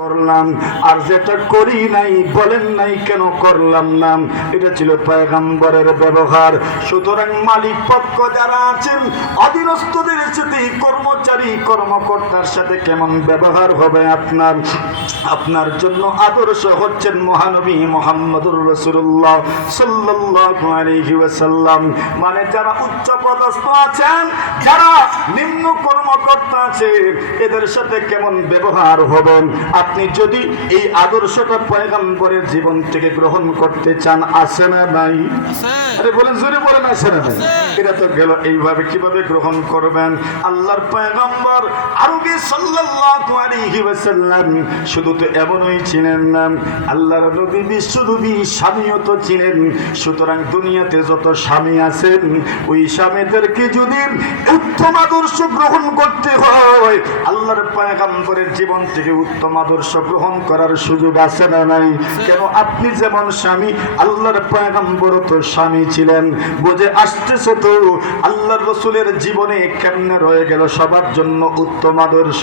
করলাম আর যেটা করি নাই বলেন নাই কেন করলাম না, এটা ছিল পয়গম্বরের ব্যবহার। সুতরাং মালিক পক্ষ যারা আছেন অধীনস্থদের সাথে, কর্মচারী কর্মকর্তার সাথে কেমন ব্যবহার হবে আপনার জন্য আদর্শ হচ্ছেন মহানবী মুহাম্মদুর রাসূলুল্লাহ সাল্লাল্লাহু আলাইহি ওয়াসাল্লাম। মানে যারা উচ্চ পদস্থ আছেন, যারা নিম্ন কর্মকর্তা আছে, এদের সাথে কেমন ব্যবহার হবেন। আপনি যদি এই আদর্শটা পয়গম্বরের জীবন থেকে গ্রহণ করতে চান, আছে না নাই? আরে বলেন, জোরে বলেন, আছে না নাই? এটা তো গেল। এইভাবে কিভাবে গ্রহণ করবেন? আল্লাহর পয়গম্বর আরবি সাল্লাল্লাহু আলাইহি ওয়াসাল্লাম শুধু তো এমনই ছিলেন না, আল্লাহর নবী বিশ্বনবী স্বামীও তো ছিলেন। সুতরাং দুনিয়াতে যত স্বামী আছেন, ওই স্বামীদেরকে যদি উত্তম আদর্শ গ্রহণ করতে হয়, আল্লাহর পয়গম্বরের জীবন থেকে উত্তম আদর্শ গ্রহণ করার সুযোগ আছে না নাই? কেন আপনি যেমন স্বামী, আল্লাহর পয়গম্বর তো স্বামী ছিলেন। বুঝে আসতেছে তো আল্লাহর রাসূলের জীবনে কেমনে রয়ে গেল সবার জন্য উত্তম আদর্শ।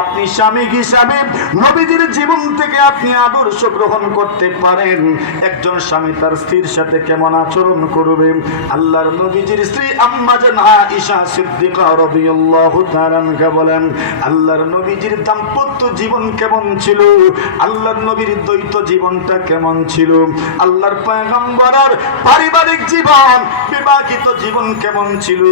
আপনি স্বামী হিসাবে নবীজির জীবন থেকে আপনি আদর্শ গ্রহণ করতে পারেন। একজন স্বামী তার স্ত্রীর সাথে কেমন আচরণ করবে। আল্লাহর নবীজির স্ত্রী আম্মা জান আয়েশা সিদ্দিকা রাদিয়াল্লাহু তাআলা আনহা বলেন, আল্লাহর নবীজির দাম্পত্য জীবন কেমন ছিল, আল্লাহর নবীর দ্বৈত জীবনটা কেমন ছিল, আল্লাহর পয়গম্বরের পারিবারিক জীবন, বিবাহিত জীবন কেমন ছিল।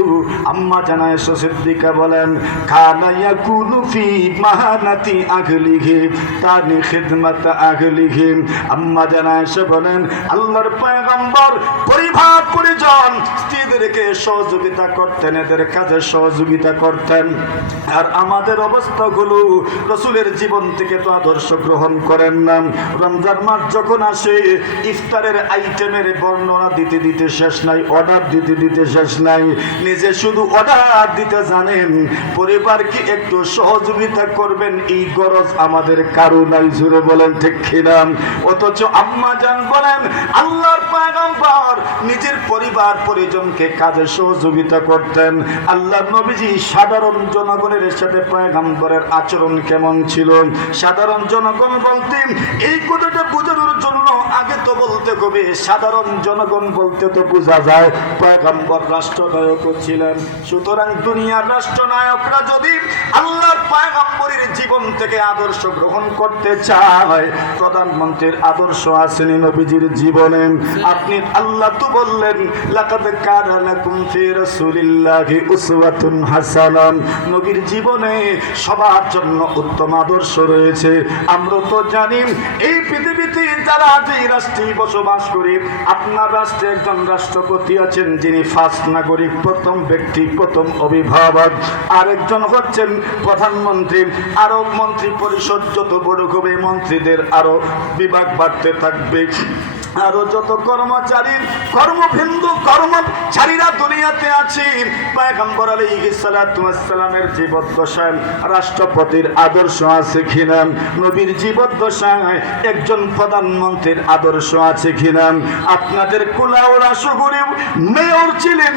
আম্মা জান আয়েশা সিদ্দিকা বলেন, কানা ইয়াকুনু ফি মাহানাতি আহলিহি তানি খিদমাত আহলিহি। আম্মা জান আয়েশা বলেন, আল্লাহর পয়গম্বর পরিবার পরিজন স্ত্রীদেরকে সহযোগিতা করতেন, এদের কাজে সহযোগিতা করতেন। আর আমাদের অবস্থাগুলো রাসূলের জীবন থেকে তো আদর্শ গ্রহণ করেন না। রমজান মাস যখন আসে, ইফতারের আইটেমের বর্ণনা দিতে দিতে শেষ নাই, অর্ডার দিতে দিতে শেষ নাই। নিজে শুধু অর্ডার দিতে জানেন, পরিবারকে একটু সহযোগিতা করবেন এই গরজ আমাদের কারো নাই। জুড়ে বলেন ঠিক কিনা? অথচ আম্মা জান বলেন, আল্লাহর পয়গম্বর নিজের পরিবার পরিজনকে কাজে সহযোগিতা করতেন। আল্লাহর নবীজি সাধারণ জনগণের সাথে পয়গম্বরের আচরণ কেমন ছিল। সাধারণ জনগণ বলতেন, এই কথাটা বোঝানোর জন্য আগে তো বলতে হবে সাধারণ জনগণ বলতে তো বোঝা যায় পয়গম্বর রাষ্ট্রনায়ক ছিলেন। সুতরাং দুনিয়ার রাষ্ট্রনায়করা যদি আল্লাহর পয়গম্বরের জীবন থেকে আদর্শ গ্রহণ করতে চায়, প্রধানমন্ত্রীর আদর্শ আসেনি নবীজির জীবনে। আপনি আল্লাহ তো বললেন, লাকাদ কানা লাকুম ফি রাসূলিল্লাহি উসওয়াতুন হাসানাহ। নবীর জীবনে সবার জন্য উত্তম আদর্শ রয়েছে। আমরা তো জানি এই পৃথিবীতে যারা যে রাষ্ট্রে বসবাস করি, আপনার রাষ্ট্রে একজন রাষ্ট্রপতি আছেন, যিনি ফার্স্ট নাগরিক, প্রথম ব্যক্তি, প্রথম অভিভাবক। আরেকজন হচ্ছেন প্রধানমন্ত্রী। আরো মন্ত্রী পরিষদ যত বড় হবে, মন্ত্রীদের আরো বিভাগ বাড়তে থাকবে। আরো যত কর্মচারী কর্মচারীরা দুনিয়াতে আছে, পয়গম্বর আলাইহিস সালাতু ওয়াস সালামের জীবদ্দশায় রাষ্ট্রপতির আদর্শ আছে কিনা, নবীর জীবদ্দশায় একজন প্রধানমন্ত্রীর আদর্শ আছে কিনা। আপনাদের কুলাউড়া শহরে মেয়র ছিলেন,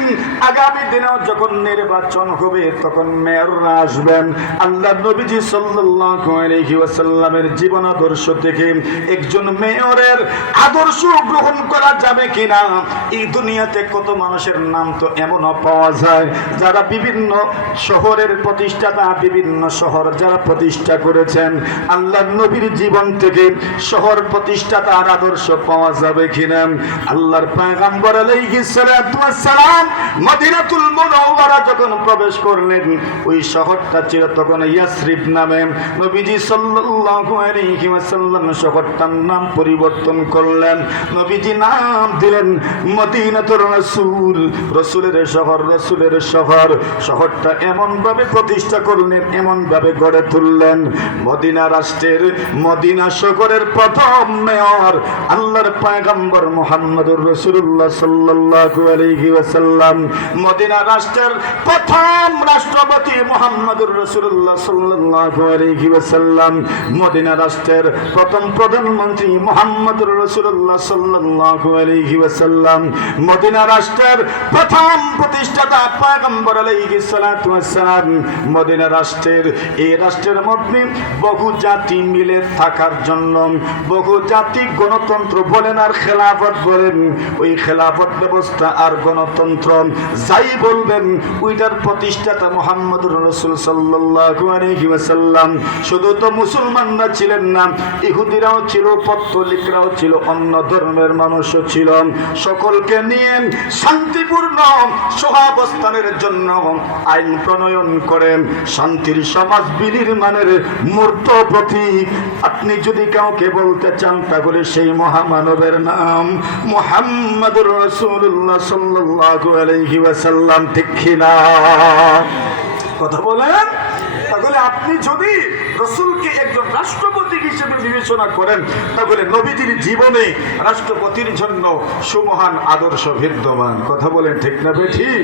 আগামী দিনেও যখন নির্বাচন হবে তখন মেয়ররা আসবেন। আল্লাহর নবীজি সাল্লাল্লাহু আলাইহি ওয়াসাল্লামের জীবন আদর্শ থেকে একজন মেয়রের আদর্শ গ্রহণ করা যাবে কিনা। এই দুনিয়াতে কত মানুষের নাম তো এমনও পাওয়া যায়, যারা বিভিন্ন শহরের প্রতিষ্ঠাতা, বিভিন্ন শহর যারা প্রতিষ্ঠা করেছেন। আল্লাহর নবীর জীবন থেকে শহর প্রতিষ্ঠাতার আদর্শ পাওয়া যাবে কিনা। আল্লাহর পয়গম্বর আলাইহিস সালাতু ওয়াস সালাম মদিনাতুল মুনাওয়ারা যখন প্রবেশ করলেন, ওই শহরটা ছিল তখন ইয়াসরিব নামে। নবীজি সাল্লাল্লাহু আলাইহি ওয়াসাল্লাম শহরটার নাম পরিবর্তন করলেন। নবীজি নাম দিলেন মদিনাতুর রাসূল, রাসূলের শহর, রাসূলের শহর। শহরটা এমন ভাবে প্রতিষ্ঠা করলেন, এমন ভাবে গড়ে তুললেন। মদিনা রাষ্ট্রের, মদিনা শহরের প্রথম মেয়র আল্লাহর পয়গম্বর মুহাম্মদুর রাসূলুল্লাহ সাল্লাল্লাহু আলাইহি ওয়াসাল্লাম। মদিনা রাষ্ট্রের প্রথম রাষ্ট্রপতি মুহাম্মদুর রাসূলুল্লাহ সাল্লাল্লাহু আলাইহি ওয়াসাল্লাম। মদিনা রাষ্ট্রের প্রথম প্রধানমন্ত্রী মুহাম্মদুর রাসূলুল্লাহ সাল্লাল্লাহু আলাইহি ওয়াসাল্লাম মদিনা রাষ্ট্রের প্রথম প্রতিষ্ঠাতা পয়গম্বর আলাইহিস সালাতু ওয়াস সালাম মদিনা রাষ্ট্রের এই রাষ্ট্রের মধ্যে বহু জাতি মিলে থাকার জন্য বহু জাতি গণতন্ত্র বলেন আর খেলাফত বলেন, ওই খেলাফত ব্যবস্থা আর গণতন্ত্র যাই বলবেন ওইটার প্রতিষ্ঠাতা মুহাম্মদুর রাসূল সাল্লাল্লাহু আলাইহি ওয়াসাল্লাম। শুধু তো মুসলমানরা ছিলেন না, ইহুদিরাও ছিল, পত্তলিকরাও ছিল, অন্য ধর্মের মানুষও ছিল। সকলকে নিয়ে শান্তিপূর্ণ সহাবস্থানের জন্য আইন প্রণয়ন করেন, শান্তির সমাজ বিনির্মাণের মূর্ত প্রতীক। আপনি যদি কাউকে বলতে চান তাহলে সেই মহামানবের নাম মুহাম্মদুর রাসূলুল্লাহ সাল্লাল্লাহু আলাইহি ওয়াসাল্লাম। ঠিক কিনা? কথা বলেন। তাহলে আপনি যদি রাসূলকে একজন রাষ্ট্রপতি হিসেবে বিবেচনা করেন তাহলে নবীজির জীবনে রাষ্ট্রপতির জন্য সুমহান আদর্শ বিদ্যমান। কথা বলেন ঠিক না বেঠিক?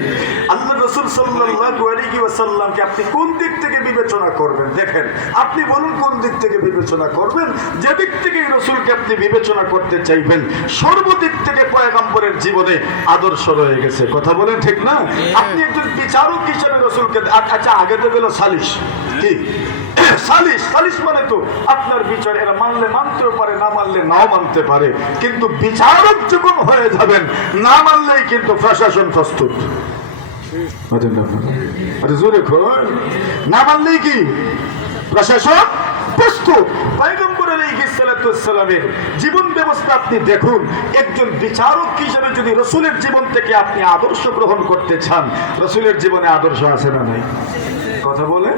আল্লাহ রাসূল সাল্লাল্লাহু আলাইহি ওয়াসাল্লামকে আপনি কোন দিক থেকে বিবেচনা করবেন? দেখেন, আপনি বলুন কোন দিক থেকে বিবেচনা করবেন। যে দিক থেকে রাসূলকে আপনি বিবেচনা করতে চাইবেন সর্বদিক থেকে পয়গম্বরের জীবনে আদর্শ রয়ে গেছে। কথা বলেন ঠিক না? আপনি একজন বিচারক হিসেবে রাসূলকে, আচ্ছা আগে তো গেল সালিশ, কি সালিশ? সালিশ মানে তো আপনার বিচার, এরা মানলে মানতেও পারে, না মানলে নাও মানতে পারে, কিন্তু বিচারক যখন হয়ে যাবেন না মানলেই কিন্তু প্রশাসন প্রস্তুত। না মানলেই কি প্রশাসন প্রস্তুত। পয়গম্বর আলাইহিস সালাতু ওয়াস সালামের জীবন ব্যবস্থা আপনি দেখুন। একজন বিচারক হিসেবে যদি রাসূলের জীবন থেকে আপনি আদর্শ গ্রহণ করতে চান, রাসূলের জীবনে আদর্শ আছে না নাই? কথা বলে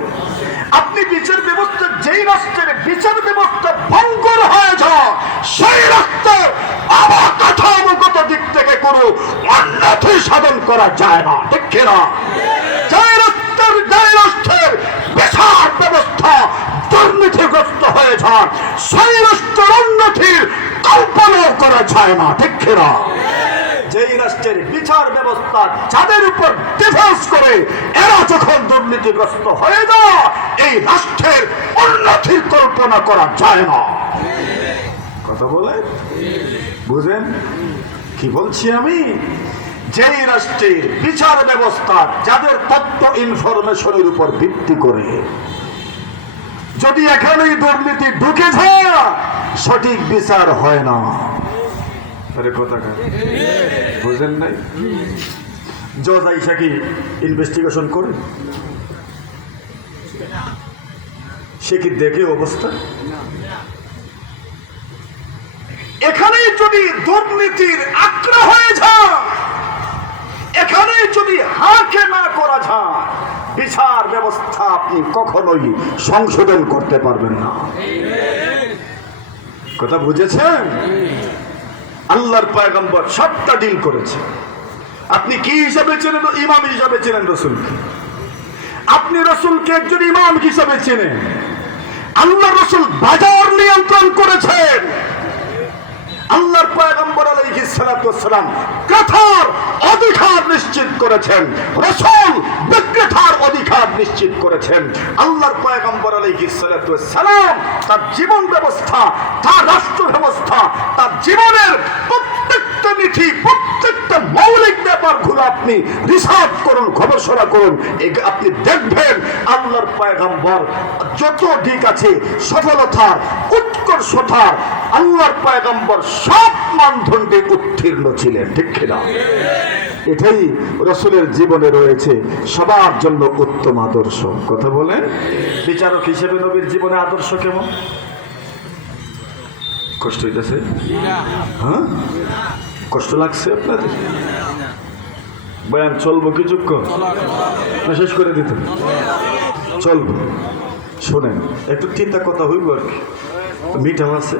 আপনি বিচার ব্যবস্থা, যেই রাষ্ট্রের বিচার ব্যবস্থা ভঙ্গুর হয়ে যায় সেই রাষ্ট্রের অবকাঠামোগত দিক থেকে কোনো উন্নতি সাধন করা যায় না। ঠিক না? যেই রাষ্ট্রের বিচার ব্যবস্থা দুর্নীতিগ্রস্ত হয়ে যায় সেই রাষ্ট্রের উন্নতির কল্পনা করা যায় না। ঠিক না? যেই রাষ্ট্রের বিচার ব্যবস্থা যাদের উপর ডিফেন্স করে এরা যখন দুর্নীতিগ্রস্ত হয়ে যায় এই রাষ্ট্রের উন্নতির কল্পনা করা যায় না। কথা বলে বুঝেন কি বলছি আমি? যেই রাষ্ট্রের বিচার ব্যবস্থা যাদের তথ্য ইনফরমেশনের উপর ভিত্তি করে যদি এখানেই দুর্নীতি ঢুকে যায় সঠিক বিচার হয় না। আরে কথা বুঝেন নাই? জজ আইসা কি ইনভেস্টিগেশন করে? সে কি দেখে অবস্থা? এখানে যদি দুর্নীতির আক্রা হয়ে যায়, এখানে যদি হাকে না করা যায় বিচার ব্যবস্থা আপনি কখনোই সংশোধন করতে পারবেন না। কথা বুঝেছেন? আল্লাহর পয়গম্বর সবটা ডিল করেছে। আপনি কি হিসাবে চেনেন? ইমাম হিসাবে চেনেন রাসূলকে। আপনি রাসূলকে একজন ইমাম হিসাবে চেনেন। আল্লাহ রাসূল বাজার নিয়ন্ত্রণ করেছেন। আল্লাহর পয়গম্বর আলাইহিস সালাতু ওয়াস সালাম ক্রেতার অধিকার নিশ্চিত করেছেন, রাসূল বিক্রেতার অধিকার নিশ্চিত করেছেন। আল্লাহর পয়গম্বর আলাইহিস সালাতু ওয়াস সালাম তার জীবন ব্যবস্থা, তার রাষ্ট্র ব্যবস্থা, তার জীবনের প্রত্যেকটা নীতি, প্রত্যেকটা মৌলিক ব্যাপারগুলো আপনি রিসার্চ করুন, গবেষণা করুন, আপনি দেখবেন আল্লাহর পয়গম্বর যত দিক আছে সফলতার, উৎকর্ষতার, আল্লাহর পয়গম্বর সব মানদণ্ডে উত্তীর্ণ ছিলেন। ঠিক কিনা? এটাই রাসূলের জীবনে রয়েছে সবার জন্য উত্তম আদর্শ। কথা বলেন বিচারক হিসেবে নবীর জীবনে আদর্শ কেমন? কষ্ট হইতেছে? হ্যাঁ, কষ্ট লাগছে আপনাদের? বয়ান চলবো কিছুক্ষণ না শেষ করে দিত? চলবো। শোনেন, একটু চিন্তা কথা হইব আর কি, মিঠা আছে।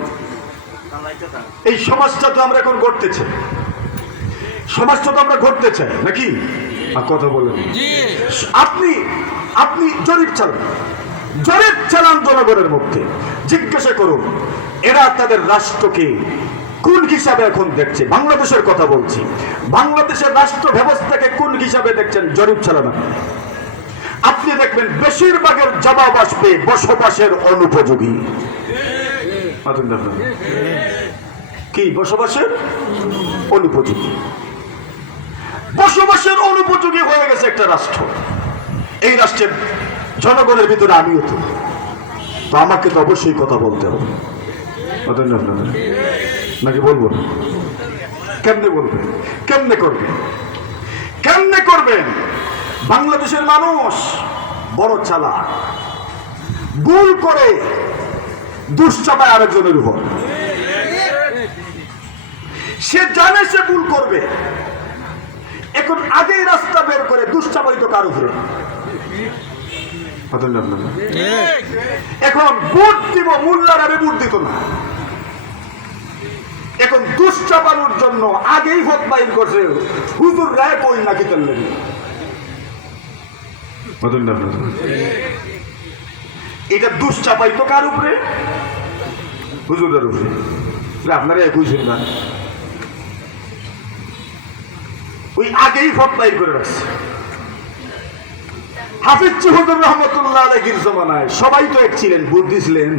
এই সমাজটা তো আমরা এখন গড়তে চাই, সমাজটা তো আমরা গড়তে চাই নাকি? আর কথা বলেন, আপনি আপনি জরিপ চালান জনগণের মধ্যে, জিজ্ঞাসা করুন এরা তাদের রাষ্ট্রকে কোন হিসাবে এখন দেখছে। বাংলাদেশের কথা বলছি, বাংলাদেশের রাষ্ট্র ব্যবস্থাকে কোন হিসাবে দেখছেন? জরিপ চালান আপনি দেখবেন বেশিরভাগের জবাব আসবে বসবাসের অনুপযোগী। কি বসবাসের অনুপযোগী। বসবাসের অনুপযোগী হয়ে গেছে একটা রাষ্ট্র। এই রাষ্ট্রের জনগণের ভিতরে আমিও তো আমাকে তো অবশ্যই কথা বলতে হবে নাকি বলবো না? কেমনে বলবেন, কেমনে করবেন, কেমনে করবেন? বাংলাদেশের মানুষ বড় চালাক, ভুল করে দুশ্চাপায় আরেকজনের উপর। সে জানে সে ভুল করবে, এখন আগেই রাস্তা বের করে দুশ্চাপাই তো কার উপরে। এখন ভোট দিব, মোল্লারা ভোট দিত না, এখন দুশ্চাপানোর জন্য আগেই ভোট বাইর করছে হুজুর রায় কই নাকি তেল লেগে। এটা দুশ্চাপাই তো কার উপরে? হুজুরের উপরে। আপনারা একই শুনবেন, ওই আগেই ভোট বাইর করে রাখছে। হাফিজ হুজুর রহমতুল্লাহ আলাইহির জমানায় সবাই তো এক ছিলেন, ভোট দিছিলেন।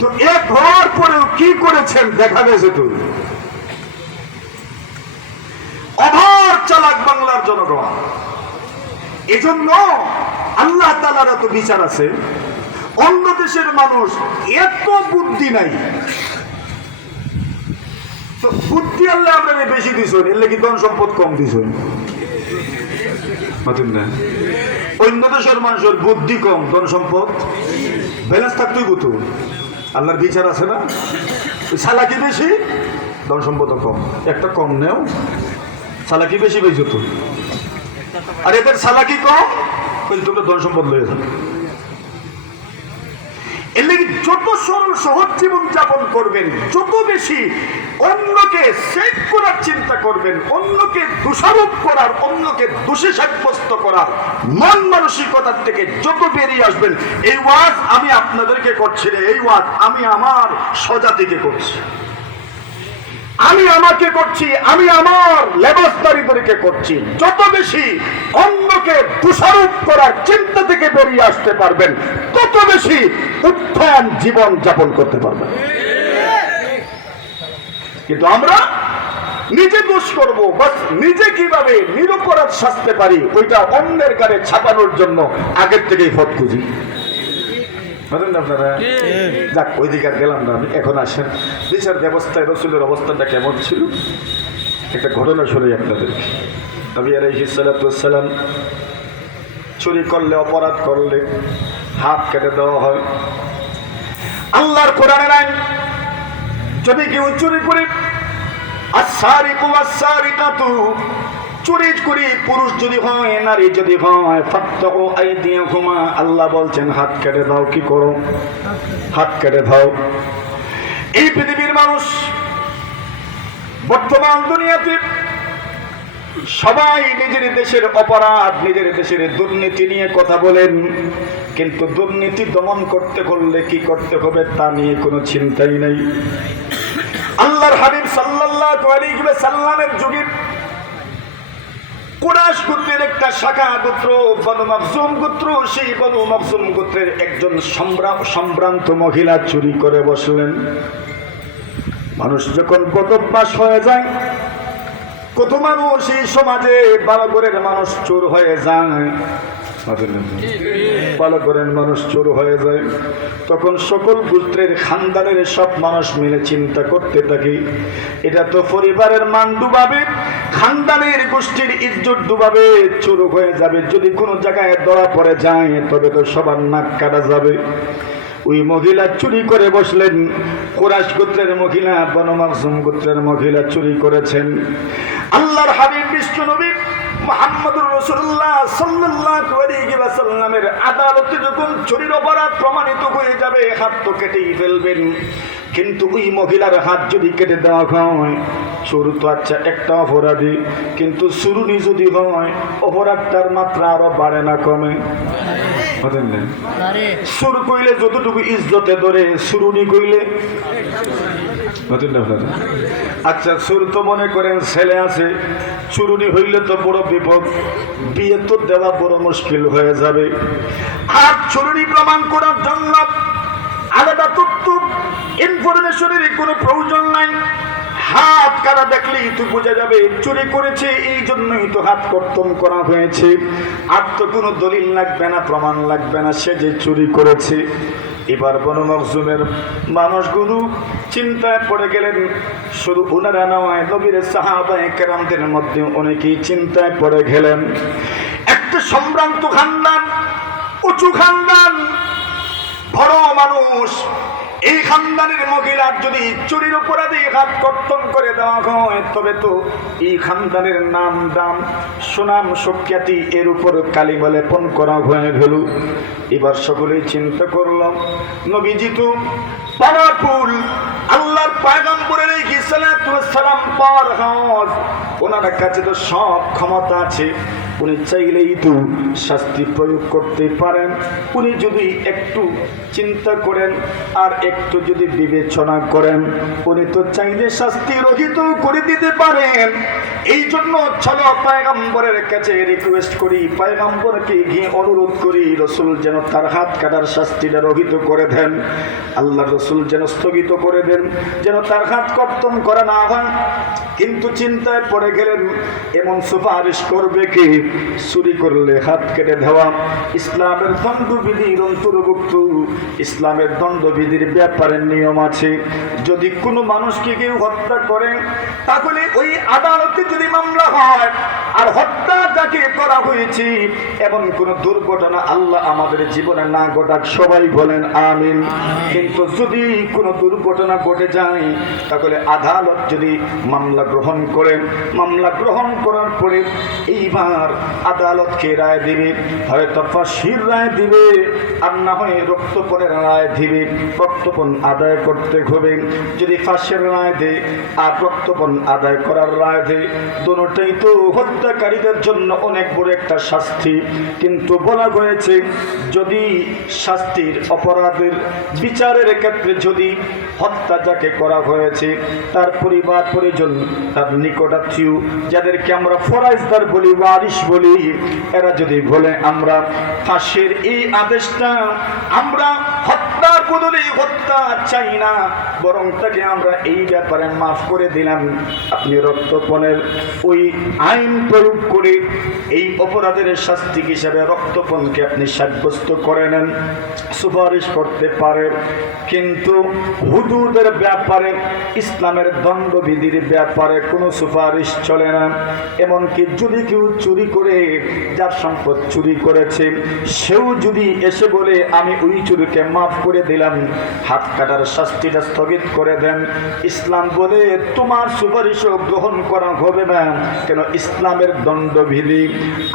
তো এক হওয়ার পরেও কি করেছেন দেখা গেছে। তো অভার চালাক বাংলার জনগণ। এজন্য আল্লাহ তাআলার তো বিচার আছে। অন্য দেশের মানুষ এত বুদ্ধি নাই, তো বুদ্ধি আল্লাহ আপনারা বেশি দিছেন, এর লাগি ধন সম্পদ কম দিছেন। অন্য দেশের মানুষের বুদ্ধি কম, ধন সম্পদ ব্যালেন্স থাকতেই বুঝতো। আল্লাহর বিচার আছে না? চালাকি বেশি, ধন সম্পদ কম। একটা কম নেও, চালাকি বেশি বেশি তো। আর এদের চালাকি কম, তোমরা ধন সম্পদ লয়ে যাও। এর লাগি যত সরল সহজ জীবন যাপন করবেন, যত বেশি অন্যকে সেভ করার চিন্তা করবেন, অন্যকে দোষারোপ করার, অন্যকে দোষী সাব্যস্ত করার মন মানসিকতার থেকে যত বেরিয়ে আসবেন। এই ওয়াজ আমি আপনাদেরকে করছি না, এই ওয়াজ আমি আমার স্বজাতিকে করছি, আমি আমাকে করছি, আমি আমার লেবাসদারিদেরকে করছি। যত বেশি অন্যকে দোষারোপ করার চিন্তা থেকে বেরিয়ে আসতে পারবেন, তত বেশি উত্তম জীবন যাপন করতে পারবেন। কিন্তু আমরা নিজে দোষ করবো, বাস নিজে কিভাবে নিরপরাধ সাজতে পারি ওইটা অন্যের গায়ে ছাপানোর জন্য আগের থেকেই পথ খুঁজি। আপনারা যাক, ওই দিকে আর গেলাম না। এখন আসেন বিচার ব্যবস্থায় রসুলের অবস্থানটা কেমন ছিল একটা ঘটনা শুনি আপনাদেরকে। নবী আলাইহিস সালাতু ওয়াস সালাম চুরি করলে, অপরাধ করলে হাত কেটে দেওয়া হয়। আল্লাহর কোরআনের আইন, যদি কেউ চুরি করে, আস-সারিকু ওয়াস-সারিকাতু, চুরি করি পুরুষ যদি হয়, নারী যদি হয়, ফাক্তাউ আইদিয়াহুমা, আল্লাহ বলছেন হাত কেটে দাও। কি করো? হাত কেটে দাও। এই পৃথিবীর মানুষ বর্তমান দুনিয়াতে সবাই নিজের দেশের অপরাধ, নিজের দেশের দুর্নীতি নিয়ে কথা বলেন, কিন্তু দুর্নীতি দমন করতে করলে কি করতে হবে তা নিয়ে কোনো চিন্তাই নেই। আল্লাহর হাবিব সাল্লাল্লাহু আলাইহি ওয়াসাল্লামের যুগে কুরাইশ গোত্রের একটা শাখা গোত্র বনু মাখজুম গোত্র, সেই বনু মাখজুম গোত্রের একজন সম্ভ্রান্ত মহিলা চুরি করে বসলেন। মানুষ যখন বদভ্যাস হয়ে যায়, কত মানুষ এই সমাজে বালগরের মানুষ চোর হয়ে যায়, বালগরের মানুষ চোর হয়ে যায়, তখন সকল গোত্রের খানদানের সব মানুষ মিলে চিন্তা করতে থাকে, এটা তো পরিবারের মান ডুবাবে, খানদানের গোষ্ঠীর ইজ্জত ডুবাবে, চোর হয়ে যাবে। যদি কোনো জায়গায় ধরা পড়ে যায় তবে তো সবার নাক কাটা যাবে। ওই মহিলা চুরি করে বসলেন। কুরাইশ গোত্রের মহিলা, বনু মাখজুম গোত্রের মহিলা চুরি করেছেন। আল্লাহর হাবিব বিশ্ব নবী মুহাম্মদুর রাসূলুল্লাহ সাল্লাল্লাহু আলাইহি ওয়াসাল্লামের আদালতে যখন চুরির অপরাধ প্রমাণিত হয়ে যাবে, হাত তো কেটেই ফেলবেন, কিন্তু ওই মহিলার হাত যদি কেটে দেওয়া হয়, চোর তো আচ্ছা একটা অপরাধী, কিন্তু চুরুনি যদি হয় অপরাধটার মাত্রা আরো বাড়ে না কমে? চোর কইলে যতটুকু ইজ্জতে ধরে, চুরুনি কইলে আচ্ছা। চোর তো মনে করেন ছেলে আছে, চুরুনি হইলে তো বড় বিপদ, বিয়ে তো দেওয়া বড় মুশকিল হয়ে যাবে। আর চুরুনি প্রমাণ করার জন্য আলাদা তথ্য ইনফরমেশনের কোনো প্রয়োজন নাই। হাত কাটা দেখলেই তো বোঝা যাবে চুরি করেছে, এই জন্যই তো হাত কর্তন করা হয়েছে। আর তো কোনো দলিল লাগবে না, প্রমাণ লাগবে না সে যে চুরি করেছে। এবার বনু মখজুমের মানুষগুলো চিন্তায় পড়ে গেলেন। শুধু ওনারা নয়, নবীর সাহাবায়ে কেরামদের মধ্যে অনেকেই চিন্তায় পড়ে গেলেন। একটা সম্ভ্রান্ত খানদান, উঁচু খানদান, বড় মানুষ, এই খানদানের মহিলার যদি চুরির অপরাধে হাত কর্তন করে দেওয়া হয় তবে তো এই খানদানের নাম দাম সুনাম সুখ্যাতি এর উপর কালিমা লেপন করা হয়ে গেল। এবার সকলেই চিন্তা করলাম, নবীজি তো পাওয়ারফুল, আল্লাহর পয়গম্বর আলাইহিস সালাতু ওয়াস সালাম পাওয়ার হাউস, ওনার কাছে তো সব ক্ষমতা আছে। উনি চাইলেই তো শাস্তি প্রয়োগ করতে পারেন। উনি যদি একটু চিন্তা করেন আর একটু যদি বিবেচনা করেন, উনি তো চাইলে শাস্তি রহিত করে দিতে পারেন। এই জন্য চলো পয়গম্বরের কাছে রিকোয়েস্ট করি, পয়গম্বরকে গিয়ে অনুরোধ করি রসুল যেন তার হাত কাটার শাস্তিটা রহিত করে দেন। আল্লাহ রসুল যেন স্থগিত করে দেন, যেন তার হাত কর্তন করা না হয়। কিন্তু চিন্তায় পড়ে গেলেন, এমন সুপারিশ করবে কি? চুরি করলে হাত কেটে দেওয়া ইসলামের দণ্ডবিধির অন্তর্ভুক্ত। ইসলামের দণ্ডবিধির ব্যাপারে নিয়ম আছে, যদি কোনো মানুষকে কেউ হত্যা করে তাহলে ওই আদালতে যদি মামলা হয় আর হত্যা যাকে করা হয়েছে এমন কোন দুর্ঘটনা আল্লাহ আমাদের জীবনে না ঘটাক, সবাই বলেন আমিন। কিন্তু যদি কোনো দুর্ঘটনা ঘটে যায় তাহলে আদালত যদি মামলা গ্রহণ করে, মামলা গ্রহণ করার পরে এইবার আদালতকে রায় দিবে, হয়তো ফাঁসির রায় দিবে আর না হয় রক্তপণের রায় দিবে। রক্তপণ আদায় করতে হবে। যদি ফাঁসির রায় দেয় আর রক্তপণ আদায় করার রায় দেয়, দুটোই তো হত্যাকারীদের জন্য অনেক বড় একটা শাস্তি। কিন্তু বলা হয়েছে যদি শাস্তির অপরাধের বিচারের ক্ষেত্রে যদি হত্যা যাকে করা হয়েছে তার পরিবার পরিজন, তার নিকটাত্মীয়, যাদেরকে আমরা ফরাইজদার বলি, ওয়ারিশ বলি, এরা যদি বলে আমরা ফাঁসির এই আদেশটা আমরা হত্যার বদলে হত্যা চাই না, বরং তাকে আমরা এই ব্যাপারে মাফ করে দিলাম, আপনি রক্তপণের ওই আইন প্রয়োগ করে এই অপরাধের শাস্তি হিসাবে রক্তপণকে আপনি সাব্যস্ত করে নেন, সুপারিশ করতে পারেন। কিন্তু হুদুদের ব্যাপারে, ইসলামের দণ্ডবিধির ব্যাপারে কোনো সুপারিশ চলে না। এমনকি যদি কেউ চুরি করে, যার সম্পদ চুরি করেছে, সেও যদি এসে বলে আমি ওই চুরিকে মাফ করে দিলাম, হাত কাটার শাস্তিটা স্থগিত করে দেন, ইসলাম বলে তোমার সুপারিশও গ্রহণ করা হবে না। কেন? ইসলামের দণ্ডবিধি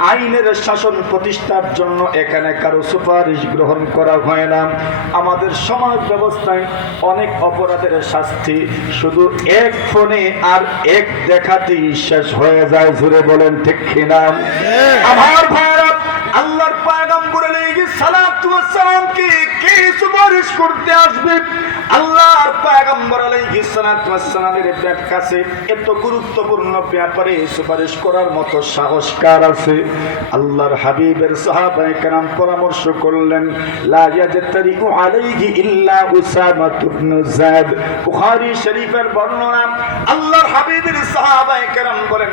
আইনের শাসন প্রতিষ্ঠার জন্য এখানে কারো সুপারিশ গ্রহণ করা হয় না। আমাদের সমাজ ব্যবস্থায় অনেক অপরাধের শাস্তি শুধু এক ফোনে আর এক দেখাতেই শেষ হয়ে যায়। জুড়ে বলেন ঠিক কিনা? আমার ভাইরা, আল্লাহর পয়গম্বর আলাইহিস সালাতু ওয়াস সালাম কে সুপারিশ করতে আসবে? আল্লাহর পয়গম্বর আলাইহিস সালাতু ওয়াস সালামের কাছে এত গুরুত্বপূর্ণ ব্যাপারে সুপারিশ করার মতো সাহস কার আছে? আল্লাহর হাবিবের সাহাবায়ে কেরাম পরামর্শ করলেন, লা ইয়াজতারিউ আলাইহি ইল্লা উসামা ইবনে যায়েদ। বুখারী শরীফের বর্ণনা। আল্লাহর হাবিবের সাহাবায়ে কেরাম বলেন